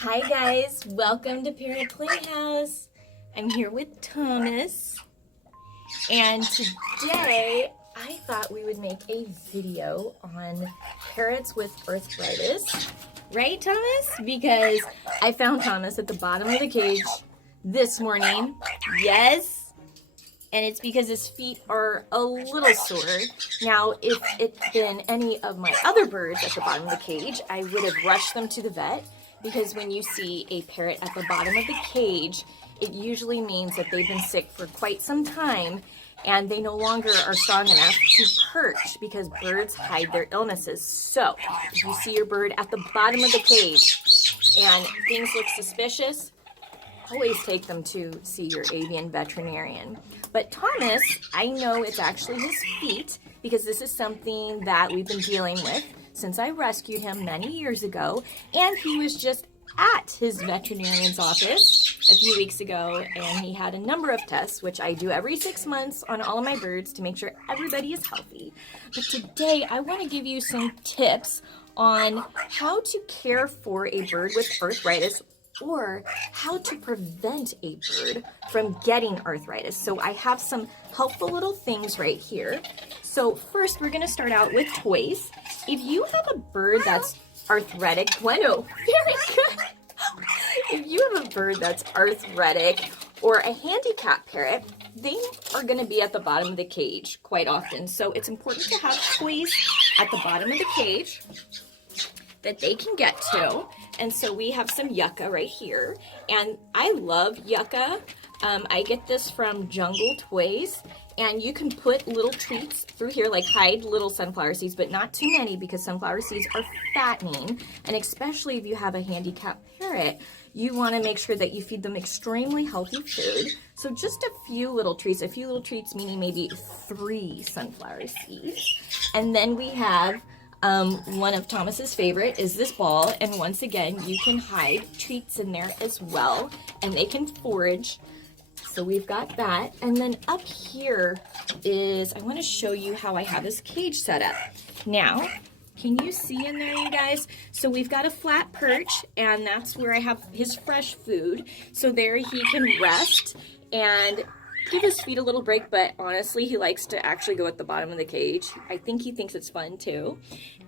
Hi guys, welcome to Parrot Playhouse. I'm here with Thomas, and today I thought we would make a video on parrots with arthritis. Right, Thomas? Because I found Thomas at the bottom of the cage this morning. Yes. And it's because his feet are a little sore. Now, if it'd been any of my other birds at the bottom of the cage, I would have rushed them to the vet, because when you see a parrot at the bottom of the cage, it usually means that they've been sick for quite some time and they no longer are strong enough to perch, because birds hide their illnesses. So, if you see your bird at the bottom of the cage and things look suspicious, always take them to see your avian veterinarian. But Thomas, I know it's actually his feet, because this is something that we've been dealing with since I rescued him many years ago, and he was just at his veterinarian's office a few weeks ago, and he had a number of tests, which I do every 6 months on all of my birds to make sure everybody is healthy. But today I want to give you some tips on how to care for a bird with arthritis, or how to prevent a bird from getting arthritis. So I have some helpful little things right here. So first, we're gonna start out with toys. If you have a bird that's arthritic, Gweno, very good. If you have a bird that's arthritic or a handicap parrot, they are gonna be at the bottom of the cage quite often. So it's important to have toys at the bottom of the cage that they can get to. And so we have some yucca right here, and I love yucca. I get this from Jungle Toys, and you can put little treats through here, like hide little sunflower seeds, but not too many, because sunflower seeds are fattening, and especially if you have a handicapped parrot, you want to make sure that you feed them extremely healthy food. So just a few little treats meaning maybe 3 sunflower seeds. And then we have one of Thomas's favorite is this ball, and once again you can hide treats in there as well, and they can forage. So we've got that, and then up here is, I want to show you how I have his cage set up. Now, can you see in there, you guys? So we've got a flat perch, and that's where I have his fresh food. So there he can rest and give his feet a little break, but honestly, he likes to actually go at the bottom of the cage. I think he thinks it's fun too.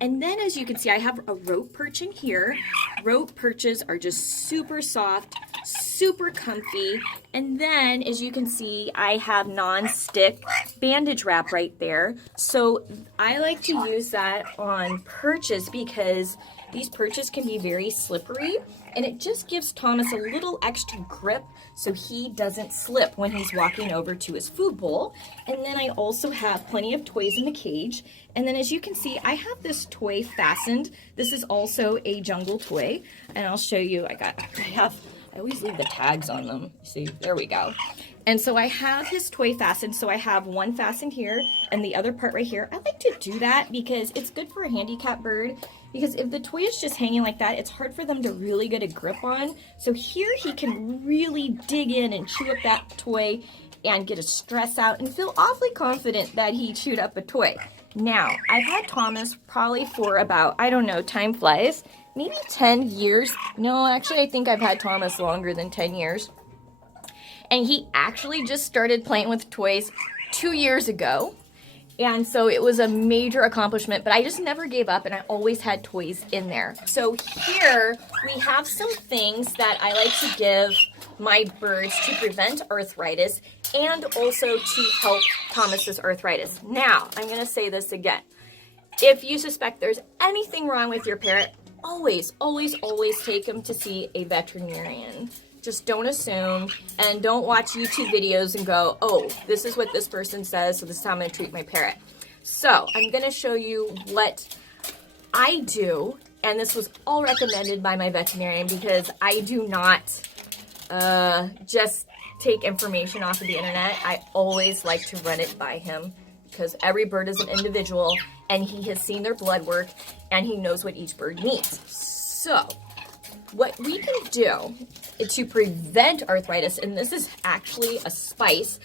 And then, as you can see, I have a rope perch in here. Rope perches are just super soft, super comfy. And then, as you can see, I have non-stick bandage wrap right there. So I like to use that on perches, because these perches can be very slippery, and it just gives Thomas a little extra grip so he doesn't slip when he's walking over to his food bowl. And then I also have plenty of toys in the cage. And then, as you can see, I have this toy fastened. This is also a Jungle toy, and I'll show you. I always leave the tags on them. See, there we go. And so I have his toy fastened. So I have one fastened here and the other part right here. I like to do that because it's good for a handicapped bird, because if the toy is just hanging like that, it's hard for them to really get a grip on. So here he can really dig in and chew up that toy and get his stress out and feel awfully confident that he chewed up a toy. Now, I've had Thomas probably for about, I don't know, time flies, maybe 10 years. No, actually, I think I've had Thomas longer than 10 years. And he actually just started playing with toys 2 years ago. And so it was a major accomplishment, but I just never gave up, and I always had toys in there. So here we have some things that I like to give my birds to prevent arthritis and also to help Thomas's arthritis. Now, I'm gonna say this again. If you suspect there's anything wrong with your parrot, always, always, always take him to see a veterinarian. Just don't assume, and don't watch YouTube videos and go, oh, this is what this person says, so this is how I'm going to treat my parrot. So I'm going to show you what I do, and this was all recommended by my veterinarian, because I do not just take information off of the internet. I always like to run it by him, because every bird is an individual, and he has seen their blood work, and he knows what each bird needs. So what we can do to prevent arthritis, and this is actually a spice.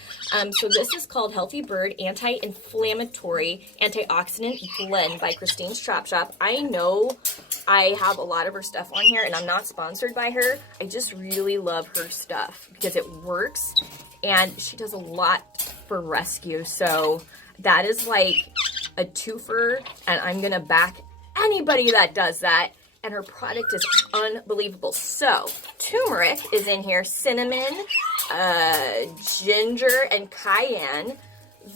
So this is called Healthy Bird Anti-Inflammatory Antioxidant Blend by Christine's Trap Shop. I know I have a lot of her stuff on here, and I'm not sponsored by her. I just really love her stuff because it works, and she does a lot for rescue. So that is like a twofer, and I'm gonna back anybody that does that. And her product is unbelievable. So turmeric is in here, cinnamon, ginger, and cayenne.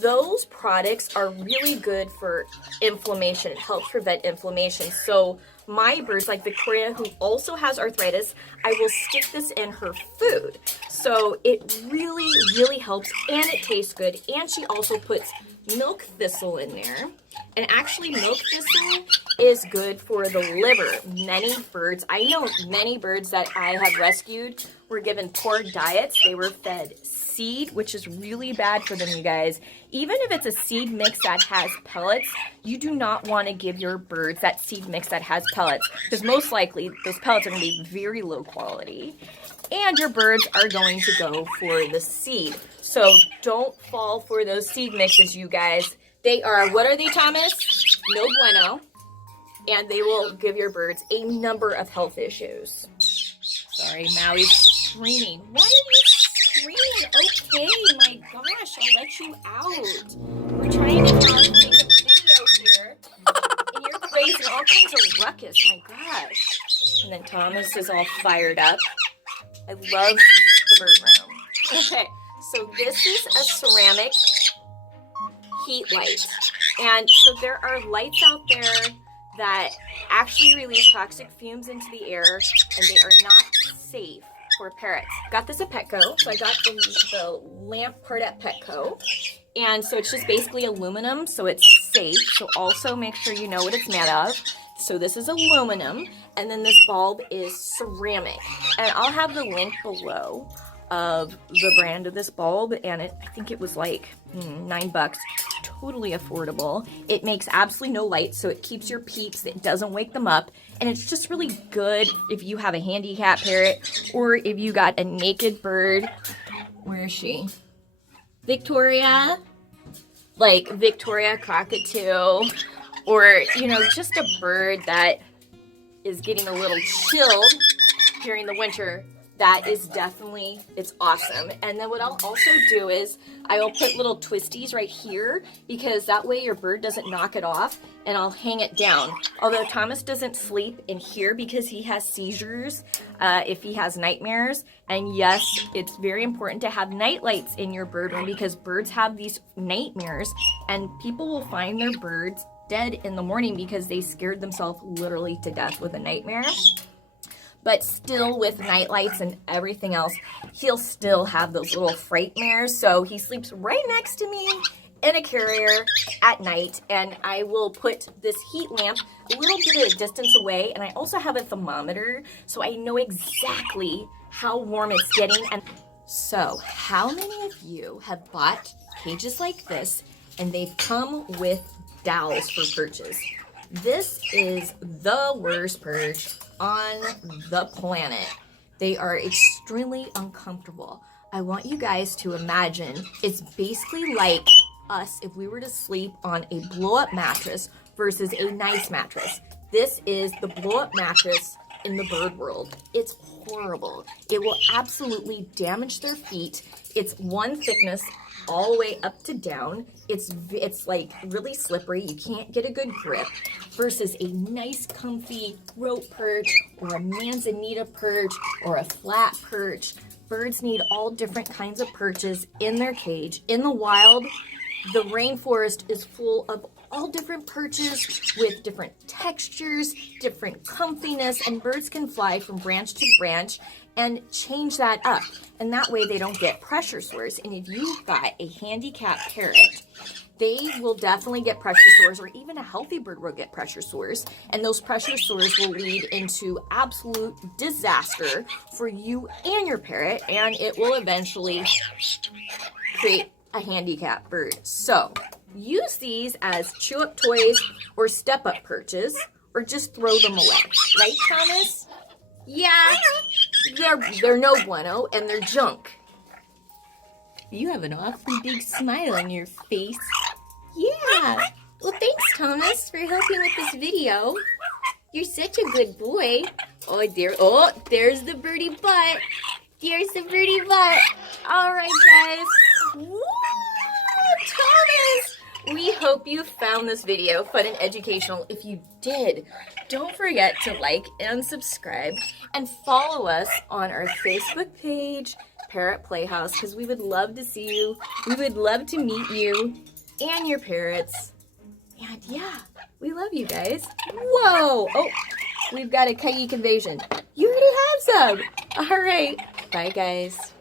Those products are really good for inflammation. It helps prevent inflammation. So my birds, like Victoria, who also has arthritis, I will stick this in her food. So it really, really helps, and it tastes good. And she also puts milk thistle in there. And actually, milk thistle is good for the liver. Many birds, I know many birds that I have rescued were given poor diets. They were fed seed, which is really bad for them, you guys. Even if it's a seed mix that has pellets, you do not want to give your birds that seed mix that has pellets, because most likely those pellets are going to be very low quality, and your birds are going to go for the seed. So don't fall for those seed mixes, you guys. They are, what are they, Thomas? No bueno. And they will give your birds a number of health issues. Sorry, Maui's screaming. Why are you screaming? Okay, my gosh, I'll let you out. We're trying to make a video here, and you're raising all kinds of ruckus, my gosh. And then Thomas is all fired up. I love the bird room. Okay, so this is a ceramic heat light. And so there are lights out there that actually release toxic fumes into the air, and they are not safe for parrots. Got this at Petco, so I got the lamp part at Petco. And so it's just basically aluminum, so it's safe. So also make sure you know what it's made of. So this is aluminum, and then this bulb is ceramic. And I'll have the link below of the brand of this bulb, and I think it was like $9. Totally affordable. It makes absolutely no light, so it keeps your peeps. It doesn't wake them up, and it's just really good if you have a handicap parrot, or if you got a naked bird. Where is she? Victoria, like Victoria cockatoo, or you know, just a bird that is getting a little chilled during the winter. That is definitely, it's awesome. And then what I'll also do is I will put little twisties right here, because that way your bird doesn't knock it off, and I'll hang it down. Although Thomas doesn't sleep in here because he has seizures, if he has nightmares. And yes, it's very important to have night lights in your bird room, because birds have these nightmares, and people will find their birds dead in the morning because they scared themselves literally to death with a nightmare. But still, with night lights and everything else, he'll still have those little fright mares. So he sleeps right next to me in a carrier at night, and I will put this heat lamp a little bit of a distance away, and I also have a thermometer, so I know exactly how warm it's getting. And so, how many of you have bought cages like this, and they've come with dowels for perches? This is the worst perch on the planet. They are extremely uncomfortable. I want you guys to imagine it's basically like us if we were to sleep on a blow-up mattress versus a nice mattress. This is the blow-up mattress in the bird world. It's horrible. It will absolutely damage their feet. It's one thickness all the way up to down. It's like really slippery. You can't get a good grip, versus a nice comfy rope perch or a manzanita perch or a flat perch. Birds need all different kinds of perches in their cage. In the wild, the rainforest is full of all different perches with different textures, different comfiness, and birds can fly from branch to branch and change that up. And that way they don't get pressure sores. And if you've got a handicapped parrot, they will definitely get pressure sores, or even a healthy bird will get pressure sores. And those pressure sores will lead into absolute disaster for you and your parrot, and it will eventually create a handicapped bird. So use these as chew-up toys or step-up perches, or just throw them away. Right, Thomas? Yeah, they're no bueno, and they're junk. You have an awfully big smile on your face. Yeah. Well, thanks, Thomas, for helping with this video. You're such a good boy. Oh, there's the birdie butt. There's the birdie butt. All right, guys. Woo! Thomas! We hope you found this video fun and educational. If you did, don't forget to like and subscribe and follow us on our Facebook page, Parrot Playhouse, because we would love to see you. We would love to meet you and your parrots. And yeah, we love you guys. Whoa! Oh, we've got a kayik invasion. You already have some. All right. Bye, guys.